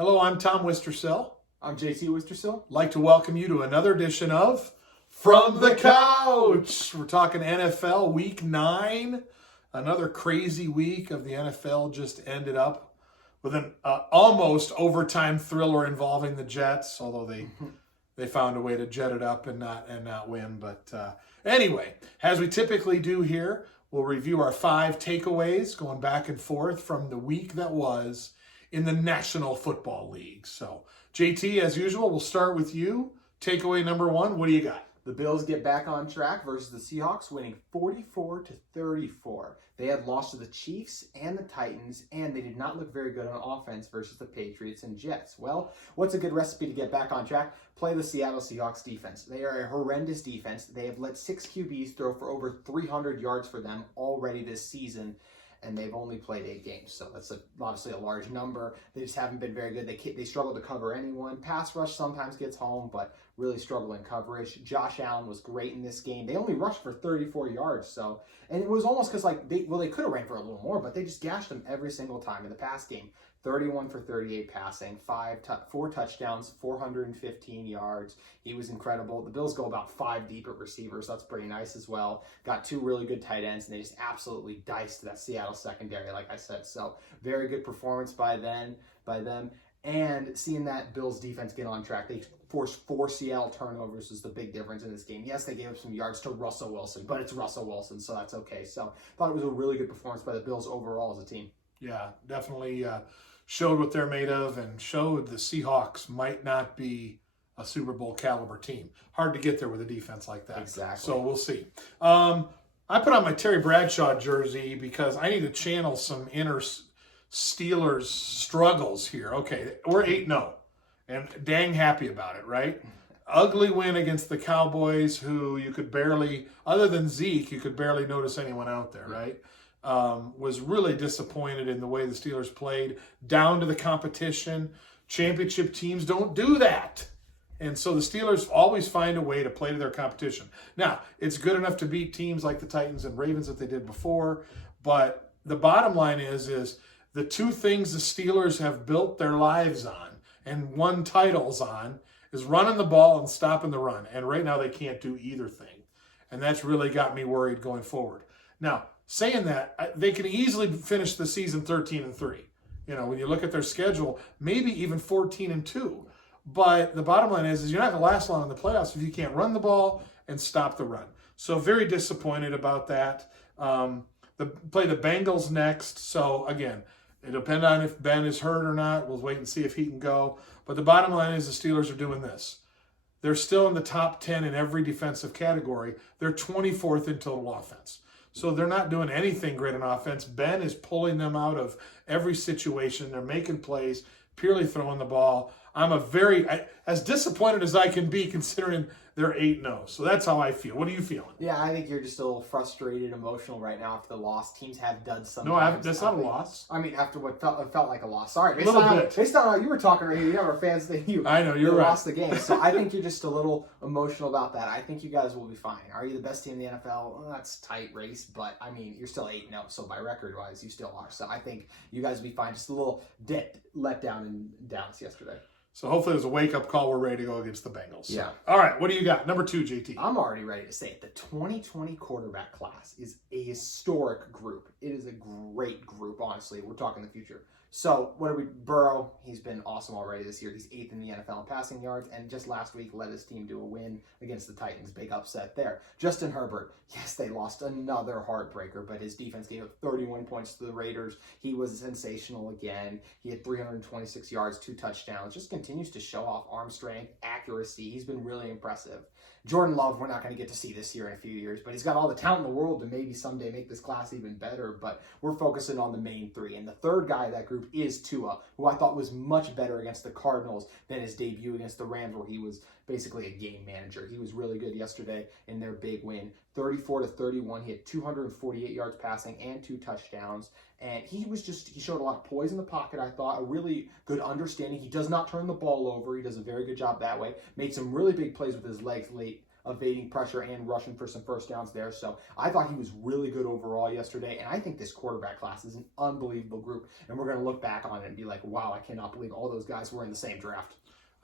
Hello, I'm Tom Wistrcill. I'm JT Wistrcill. I'd like to welcome you to another edition of From the Couch. We're talking NFL Week 9. Another crazy week of the NFL just ended up with an almost overtime thriller involving the Jets, although they found a way to jet it up and not win. But anyway, as we typically do here, we'll review our 5 takeaways going back and forth from the week that was in the National Football League. So, JT, as usual, we'll start with you. Takeaway number 1, what do you got? The Bills get back on track versus the Seahawks, winning 44-34. They had lost to the Chiefs and the Titans, and they did not look very good on offense versus the Patriots and Jets. Well, what's a good recipe to get back on track? Play the Seattle Seahawks defense. They are a horrendous defense. They have let 6 QBs throw for over 300 yards for them already this season, and they've only played 8 games, so that's obviously a large number. They just haven't been very good. They struggle to cover anyone. Pass rush sometimes gets home, but really struggle in coverage. Josh Allen was great in this game. They only rushed for 34 yards, and it was almost because they could have ran for a little more, but they just gashed them every single time in the pass game. 31 for 38 passing, 4 touchdowns, 415 yards. He was incredible. The Bills go about 5 deep at receivers. That's pretty nice as well. Got 2 really good tight ends, and they just absolutely diced that Seattle secondary, like I said. So very good performance by them. And seeing that Bills defense get on track, they forced 4 Seattle turnovers is the big difference in this game. Yes, they gave up some yards to Russell Wilson, but it's Russell Wilson, so that's okay. So thought it was a really good performance by the Bills overall as a team. Yeah, definitely showed what they're made of and showed the Seahawks might not be a Super Bowl caliber team. Hard to get there with a defense like that. Exactly. So we'll see. I put on my Terry Bradshaw jersey because I need to channel some inner Steelers struggles here. Okay, we're 8-0 and dang happy about it, right? Ugly win against the Cowboys, who you could barely, other than Zeke, you could barely notice anyone out there, right? Was really disappointed in the way the Steelers played, down to the competition. Championship teams don't do that. And so the Steelers always find a way to play to their competition. Now, it's good enough to beat teams like the Titans and Ravens that they did before, but the bottom line is the 2 things the Steelers have built their lives on and won titles on is running the ball and stopping the run. And right now they can't do either thing. And that's really got me worried going forward. Now, saying that, they can easily finish the season 13-3. You know, when you look at their schedule, maybe even 14-2. But the bottom line is you're not going to last long in the playoffs if you can't run the ball and stop the run. So very disappointed about that. Play the Bengals next. So again, it'll depend on if Ben is hurt or not. We'll wait and see if he can go. But the bottom line is the Steelers are doing this. They're still in the top 10 in every defensive category. They're 24th in total offense. So they're not doing anything great on offense. Ben is pulling them out of every situation. They're making plays, purely throwing the ball. I'm as disappointed as I can be considering they're 8-0. So that's how I feel. What are you feeling? Yeah, I think you're just a little frustrated, emotional right now after the loss. Teams have done sometimes. No, that's not a loss. I mean, after what felt like a loss. Sorry, based on how you were talking right here, you have our fans think I know, you're right. Lost the game. So I think you're just a little emotional about that. I think you guys will be fine. Are you the best team in the NFL? Well, that's a tight race, but I mean, you're still 8-0, so by record-wise, you still are. So I think you guys will be fine. Just a little let down in Dallas yesterday. So hopefully there's a wake-up call. We're ready to go against the Bengals. Yeah. All right, what do you got? Number 2, JT. I'm already ready to say it. The 2020 quarterback class is a historic group. It is a great group, honestly. We're talking the future. So, Burrow, he's been awesome already this year. He's 8th in the NFL in passing yards, and just last week led his team to a win against the Titans. Big upset there. Justin Herbert, yes, they lost another heartbreaker, but his defense gave up 31 points to the Raiders. He was sensational again. He had 326 yards, 2 touchdowns. Just continues to show off arm strength, accuracy. He's been really impressive. Jordan Love, we're not going to get to see this year in a few years, but he's got all the talent in the world to maybe someday make this class even better, but we're focusing on the main 3. And the third guy of that group is Tua, who I thought was much better against the Cardinals than his debut against the Rams, where he was basically a game manager. He was really good yesterday in their big win. 34-31. He had 248 yards passing and 2 touchdowns. And he showed a lot of poise in the pocket, I thought, a really good understanding. He does not turn the ball over. He does a very good job that way. Made some really big plays with his legs late evading pressure and rushing for some first downs there. So I thought he was really good overall yesterday, and I think this quarterback class is an unbelievable group, and we're going to look back on it and be like, wow, I cannot believe all those guys were in the same draft.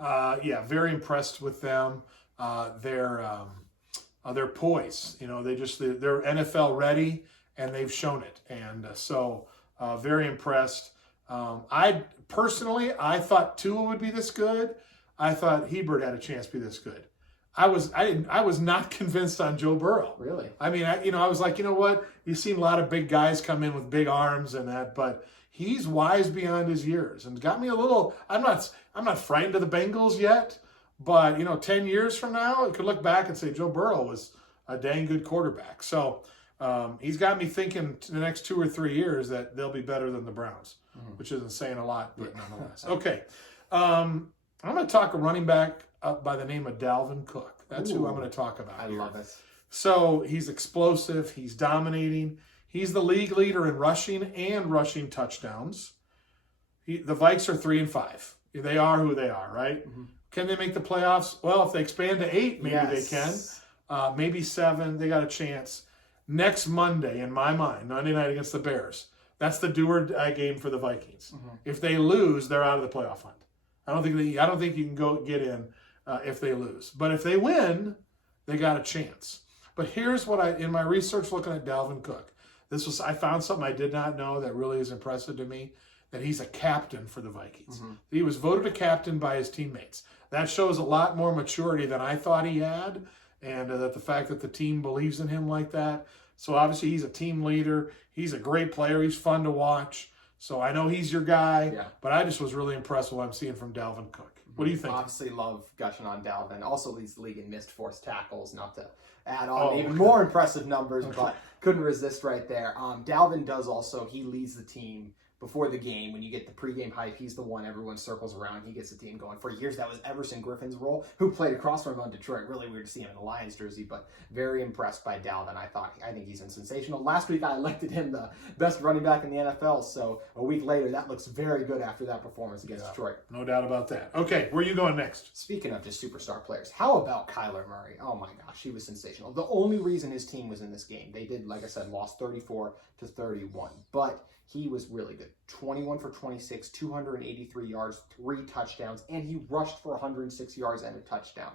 Yeah, very impressed with them. Their poise, they're NFL ready, and they've shown it. And so very impressed. I thought Tua would be this good. I thought Hebert had a chance to be this good. I was not convinced on Joe Burrow. Really? I mean, I was like, you know what? You've seen a lot of big guys come in with big arms and that, but he's wise beyond his years and got me a little. I'm not frightened of the Bengals yet, but 10 years from now, I could look back and say Joe Burrow was a dang good quarterback. So he's got me thinking the next 2 or 3 years that they'll be better than the Browns, which isn't saying a lot, but nonetheless. Okay. I'm going to talk a running back by the name of Dalvin Cook. That's who I'm going to talk about. I love it. So he's explosive. He's dominating. He's the league leader in rushing and rushing touchdowns. The Vikes are 3-5. They are who they are, right? Mm-hmm. Can they make the playoffs? Well, if they expand to 8, maybe they can. Maybe 7. They got a chance. Next Monday, in my mind, Monday night against the Bears. That's the do or die game for the Vikings. Mm-hmm. If they lose, they're out of the playoff hunt. I don't think you can go get in if they lose. But if they win, they got a chance. But here's what in my research looking at Dalvin Cook, I found something I did not know that really is impressive to me, that he's a captain for the Vikings. Mm-hmm. He was voted a captain by his teammates. That shows a lot more maturity than I thought he had, and that the fact that the team believes in him like that. So obviously he's a team leader. He's a great player. He's fun to watch. So I know he's your guy, but I just was really impressed with what I'm seeing from Dalvin Cook. What do you think? Obviously love gushing on Dalvin. Also leads the league in missed forced tackles, not to add on more impressive numbers, but couldn't resist right there. Dalvin he leads the team before the game. When you get the pregame hype, he's the one everyone circles around. He gets the team going. For years, that was Everson Griffin's role, who played across from him on Detroit. Really weird to see him in a Lions jersey, but very impressed by Dalvin. I think he's sensational. Last week, I elected him the best running back in the NFL, so a week later, that looks very good after that performance against Detroit. No doubt about that. Okay, where are you going next? Speaking of just superstar players, how about Kyler Murray? Oh my gosh, he was sensational. The only reason his team was in this game, they did, like I said, lost 34-31, but he was really good. 21 for 26, 283 yards, 3 touchdowns, and he rushed for 106 yards and a touchdown.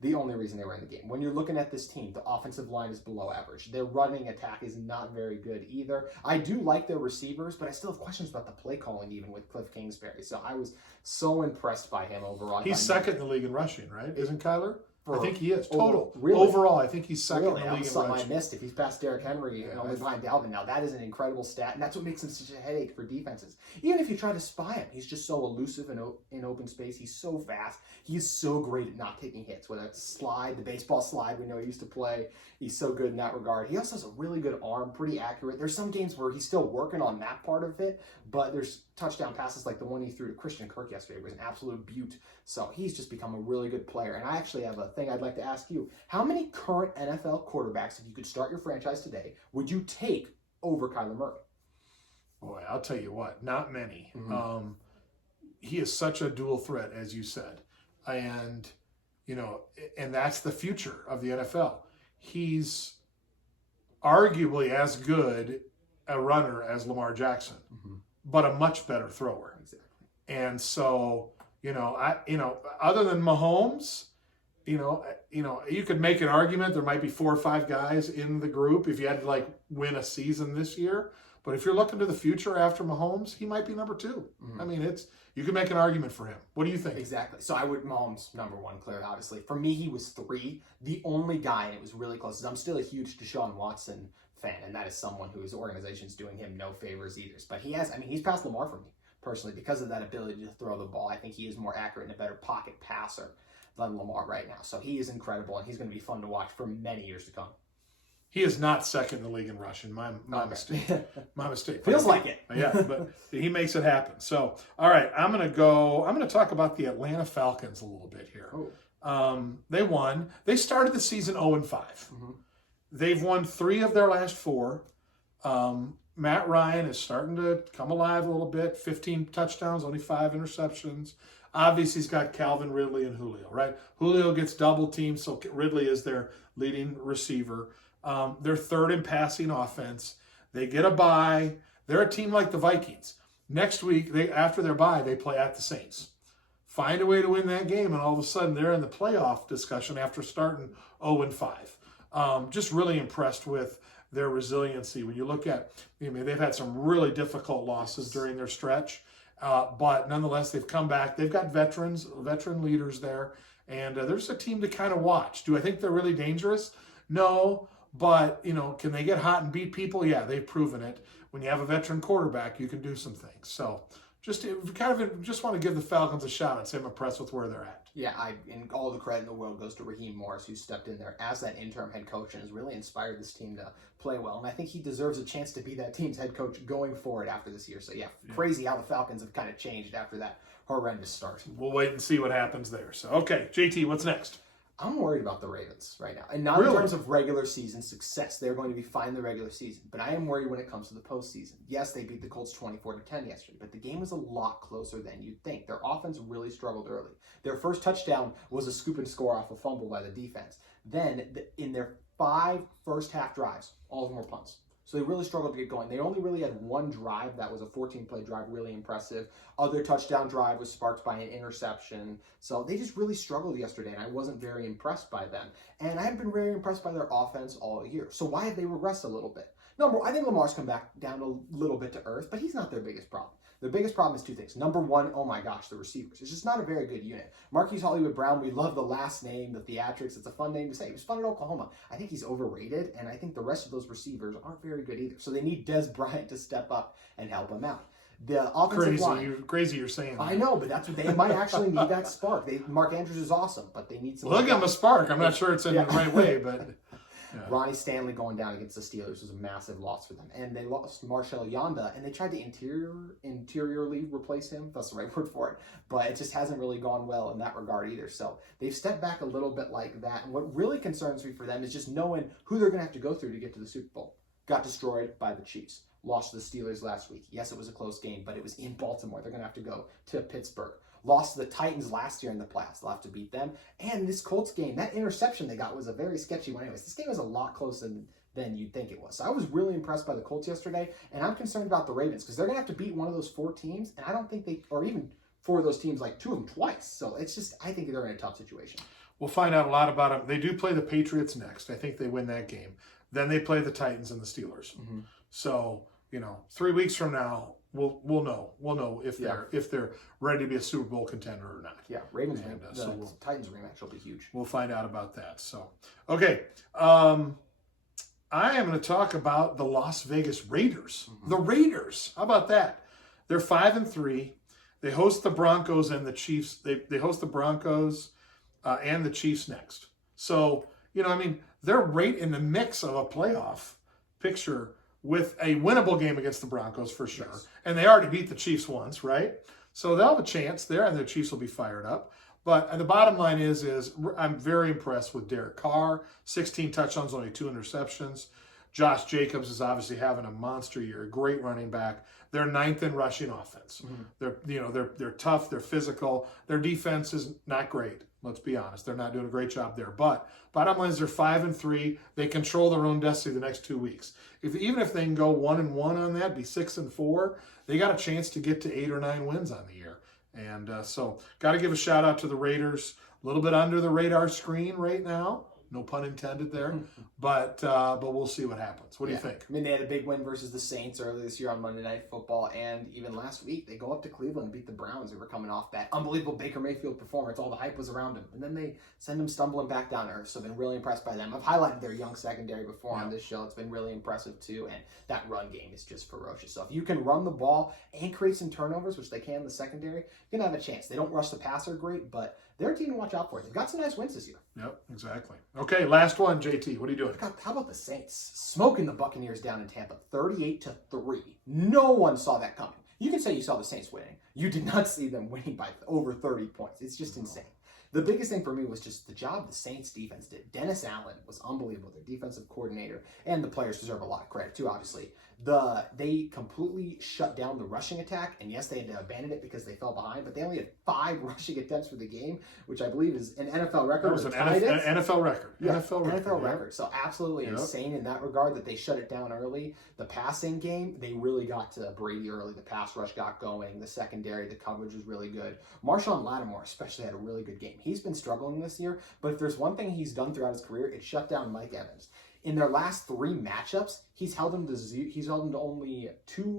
The only reason they were in the game. When you're looking at this team, the offensive line is below average. Their running attack is not very good either. I do like their receivers, but I still have questions about the play calling even with Cliff Kingsbury. So I was so impressed by him overall. He's second in the league in rushing, right? Isn't Kyler? I think he is. Really? Overall, I think he's second in the league in something rushing. I missed. If he's past Derrick Henry and only behind Dalvin now, that is an incredible stat, and that's what makes him such a headache for defenses. Even if you try to spy him, he's just so elusive in open space. He's so fast. He's so great at not taking hits, whether it's the baseball slide we know he used to play. He's so good in that regard. He also has a really good arm, pretty accurate. There's some games where he's still working on that part of it, but there's touchdown passes like the one he threw to Christian Kirk yesterday was an absolute beaut. So he's just become a really good player. And I actually have a thing I'd like to ask you. How many current NFL quarterbacks, if you could start your franchise today, would you take over Kyler Murray? Boy, I'll tell you what, not many. Mm-hmm. He is such a dual threat, as you said. And, and that's the future of the NFL. He's arguably as good a runner as Lamar Jackson, but a much better thrower. Exactly. And so, other than Mahomes, you could make an argument there might be 4 or 5 guys in the group if you had to win a season this year. But if you're looking to the future after Mahomes, he might be number 2. Mm-hmm. I mean, you can make an argument for him. What do you think? Exactly. So Mahomes number 1, clear, obviously. For me, he was 3. The only guy, and it was really close, is I'm still a huge Deshaun Watson fan, and that is someone whose organization's doing him no favors either. But he's past Lamar for me, personally, because of that ability to throw the ball. I think he is more accurate and a better pocket passer than Lamar right now. So he is incredible, and he's going to be fun to watch for many years to come. He is not second in the league in rushing. My mistake. My mistake. Feels like it. Yeah, but he makes it happen. So, all right, I'm going to talk about the Atlanta Falcons a little bit here. They won. They started the season 0-5. Mm-hmm. They've won 3 of their last 4. Matt Ryan is starting to come alive a little bit. 15 touchdowns, only 5 interceptions. Obviously, he's got Calvin Ridley and Julio, right? Julio gets double teamed, so Ridley is their leading receiver. They're third in passing offense. They get a bye. They're a team like the Vikings. Next week, after their bye, they play at the Saints. Find a way to win that game, and all of a sudden, they're in the playoff discussion after starting 0-5. Just really impressed with their resiliency. When you look at, they've had some really difficult losses during their stretch. But nonetheless, they've come back. They've got veteran leaders there, and there's a team to kind of watch. Do I think they're really dangerous? No, but can they get hot and beat people? Yeah, they've proven it. When you have a veteran quarterback, you can do some things. So just want to give the Falcons a shout and say I'm impressed with where they're at. Yeah, and all the credit in the world goes to Raheem Morris, who stepped in there as that interim head coach and has really inspired this team to play well. And I think he deserves a chance to be that team's head coach going forward after this year. So, crazy how the Falcons have kind of changed after that horrendous start. We'll wait and see what happens there. So, okay, JT, what's next? I'm worried about the Ravens right now. And not in terms of regular season success. They're going to be fine in the regular season. But I am worried when it comes to the postseason. Yes, they beat the Colts 24-10 yesterday, but the game was a lot closer than you'd think. Their offense really struggled early. Their first touchdown was a scoop and score off a fumble by the defense. Then, in their 5 first-half drives, all of them were punts. So they really struggled to get going. They only really had one drive that was a 14-play drive, really impressive. Other touchdown drive was sparked by an interception. So they just really struggled yesterday, and I wasn't very impressed by them. And I haven't been very impressed by their offense all year. So why have they regressed a little bit? No, I think Lamar's come back down a little bit to earth, but he's not their biggest problem. The biggest problem is 2 things. Number one, oh my gosh, the receivers. It's just not a very good unit. Marquise Hollywood Brown, we love the last name, the theatrics. It's a fun name to say. He was fun at Oklahoma. I think he's overrated, and I think the rest of those receivers aren't very good either. So they need Des Bryant to step up and help him out. The offensive line. Crazy you're saying that. I know, but that's what they might actually need, that spark. Mark Andrews is awesome, but they need some. Well, they'll give him a spark. I'm not sure it's in the right way, but. Yeah. Ronnie Stanley going down against the Steelers was a massive loss for them. And they lost Marshall Yanda, and they tried to interiorly replace him. That's the right word for it. But it just hasn't really gone well in that regard either. So they've stepped back a little bit like that. And what really concerns me for them is just knowing who they're going to have to go through to get to the Super Bowl. Got destroyed by the Chiefs. Lost to the Steelers last week. Yes, it was a close game, but it was in Baltimore. They're going to have to go to Pittsburgh. Lost to the Titans last year in the playoffs. They'll have to beat them. And this Colts game, that interception they got was a very sketchy one. Anyways, this game was a lot closer than you'd think it was. So I was really impressed by the Colts yesterday, and I'm concerned about the Ravens because they're going to have to beat one of those 4 teams, and I don't think or even 4 of those teams, like 2 of them twice. So it's just, I think they're in a tough situation. We'll find out a lot about them. They do play the Patriots next. I think they win that game. Then they play the Titans and the Steelers. Mm-hmm. So, 3 weeks from now, We'll know if they're ready to be a Super Bowl contender or not. Yeah, Ravens Titans rematch will be huge. We'll find out about that. So, okay, I am going to talk about the Las Vegas Raiders. Mm-hmm. The Raiders. How about that? They're 5-3. They host the Broncos and the Chiefs. They host the Broncos and the Chiefs next. So they're right in the mix of a playoff picture, with a winnable game against the Broncos for sure. Yes. And they already beat the Chiefs once, right? So they'll have a chance there, and the Chiefs will be fired up. But the bottom line is I'm very impressed with Derek Carr. 16 touchdowns, only 2 interceptions. Josh Jacobs is obviously having a monster year, a great running back. They're 9th in rushing offense. Mm-hmm. They're tough, they're physical. Their defense is not great. Let's be honest. They're not doing a great job there. But bottom line is they're 5-3. They control their own destiny the next 2 weeks. Even if they can go 1-1 on that, be 6-4, they got a chance to get to 8 or 9 wins on the year. And so got to give a shout out to the Raiders. A little bit under the radar screen right now. No pun intended there, but we'll see what happens. What do you think? They had a big win versus the Saints earlier this year on Monday Night Football, and even last week they go up to Cleveland and beat the Browns, who were coming off that unbelievable Baker Mayfield performance. All the hype was around him, and then they send him stumbling back down to earth. So I've been really impressed by them. I've highlighted their young secondary before on this show. It's been really impressive too, and that run game is just ferocious. So if you can run the ball and create some turnovers, which they can in the secondary, you're gonna have a chance. They don't rush the passer great, but they're a team to watch out for. They've got some nice wins this year. Yep, exactly. Okay, last one, JT. What are you doing? How about the Saints? Smoking the Buccaneers down in Tampa, 38-3. No one saw that coming. You can say you saw the Saints winning. You did not see them winning by over 30 points. It's just insane. The biggest thing for me was just the job the Saints defense did. Dennis Allen was unbelievable, their defensive coordinator, and the players deserve a lot of credit too, obviously. They completely shut down the rushing attack, and yes, they had to abandon it because they fell behind, but they only had 5 rushing attempts for the game, which I believe is an NFL record. That was an NFL record. Yeah, NFL record. So absolutely insane in that regard that they shut it down early. The passing game, they really got to Brady early. The pass rush got going. The secondary, the coverage was really good. Marshawn Lattimore especially had a really good game. He's been struggling this year, but if there's one thing he's done throughout his career, it's shut down Mike Evans. In their last 3 matchups, he's held him to only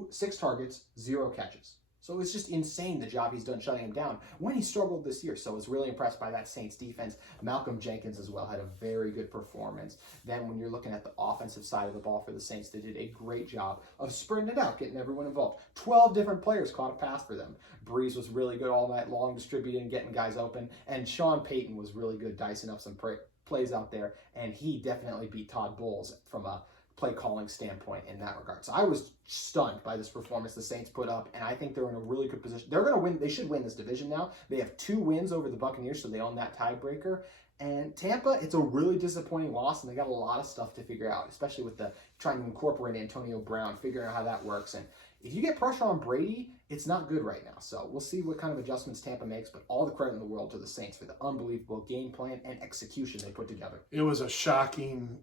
6 targets, 0 catches. So it's just insane the job he's done shutting him down when he struggled this year. So I was really impressed by that Saints defense. Malcolm Jenkins as well had a very good performance. Then when you're looking at the offensive side of the ball for the Saints, they did a great job of spreading it out, getting everyone involved. 12 different players caught a pass for them. Breeze was really good all night long, distributing, getting guys open. And Sean Payton was really good, dicing up some plays out there. And he definitely beat Todd Bowles from a play calling standpoint in that regard. So I was stunned by this performance the Saints put up, and I think they're in a really good position. They're going to win. They should win this division now. They have 2 wins over the Buccaneers, so they own that tiebreaker. And Tampa, it's a really disappointing loss, and they got a lot of stuff to figure out, especially with the trying to incorporate Antonio Brown, figuring out how that works. And if you get pressure on Brady, it's not good right now. So we'll see what kind of adjustments Tampa makes, but all the credit in the world to the Saints for the unbelievable game plan and execution they put together. It was a shocking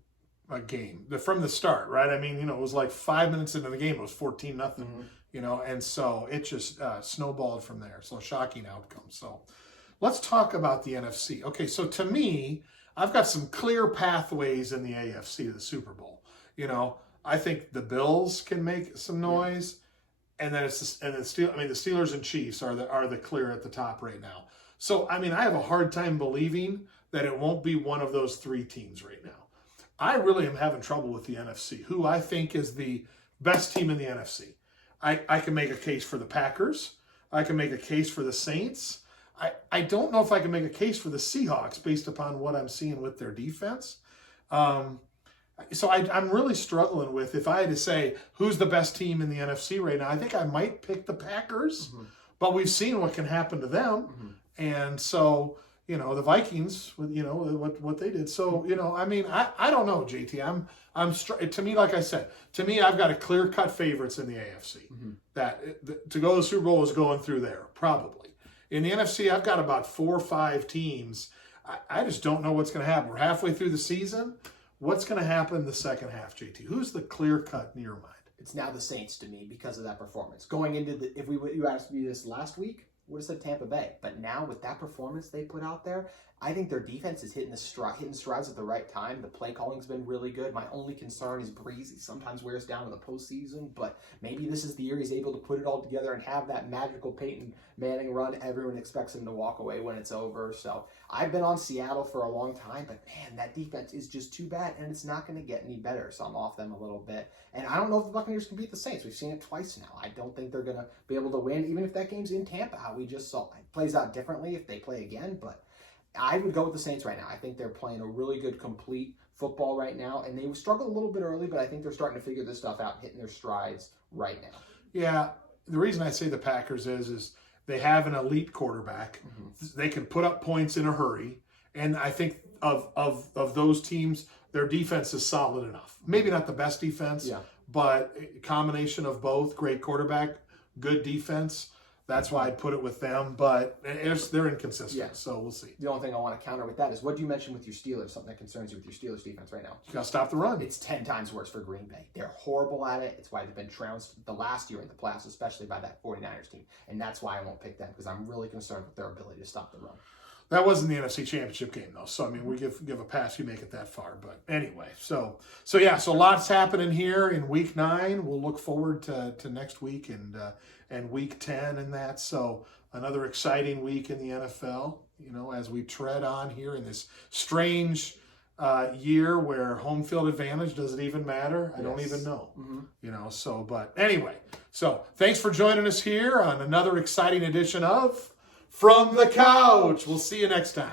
game from the start, right? I mean, it was like 5 minutes into the game, it was 14-0, and so it just snowballed from there. So shocking outcome. So let's talk about the NFC. Okay, so to me, I've got some clear pathways in the AFC to the Super Bowl. I think the Bills can make some noise, and then the Steelers and Chiefs are the clear at the top right now. So I have a hard time believing that it won't be one of those 3 teams right now. I really am having trouble with the NFC, who I think is the best team in the NFC. I can make a case for the Packers. I can make a case for the Saints. I don't know if I can make a case for the Seahawks based upon what I'm seeing with their defense. So I'm really struggling with, if I had to say who's the best team in the NFC right now, I think I might pick the Packers, but we've seen what can happen to them. And so, the Vikings, what they did. So, I don't know, JT. To me, like I said, I've got a clear-cut favorites in the AFC. That to go to the Super Bowl is going through there, probably. In the NFC, I've got about 4 or 5 teams. I just don't know what's going to happen. We're halfway through the season. What's going to happen in the second half, JT? Who's the clear-cut in your mind? It's now the Saints to me because of that performance. Going into if you asked me this last week, would have said Tampa Bay. But now with that performance they put out there, I think their defense is hitting strides at the right time. The play calling's been really good. My only concern is Breeze. He sometimes wears down in the postseason, but maybe this is the year he's able to put it all together and have that magical Peyton Manning run. Everyone expects him to walk away when it's over. So I've been on Seattle for a long time, but man, that defense is just too bad, and it's not going to get any better. So I'm off them a little bit. And I don't know if the Buccaneers can beat the Saints. We've seen it twice now. I don't think they're going to be able to win, even if that game's in Tampa, how we just saw. It plays out differently if they play again, but I would go with the Saints right now. I think they're playing a really good, complete football right now, and they struggled a little bit early, but I think they're starting to figure this stuff out, hitting their strides right now. Yeah, the reason I say the Packers is they have an elite quarterback. They can put up points in a hurry, and I think of those teams, their defense is solid enough. Maybe not the best defense, but a combination of both, great quarterback, good defense. That's why I'd put it with them, but they're inconsistent, so we'll see. The only thing I want to counter with that is what you mentioned with your Steelers, something that concerns you with your Steelers defense right now. You got to stop the run. It's 10 times worse for Green Bay. They're horrible at it. It's why they've been trounced the last year in the playoffs, especially by that 49ers team. And that's why I won't pick them, because I'm really concerned with their ability to stop the run. That wasn't the NFC Championship game, though. So, we give a pass. You make it that far. But anyway, so lots happening here in Week 9. We'll look forward to next week and Week 10 and that. So another exciting week in the NFL, as we tread on here in this strange year where home field advantage, does it even matter? I don't even know. But anyway, so thanks for joining us here on another exciting edition of From the Couch. We'll see you next time.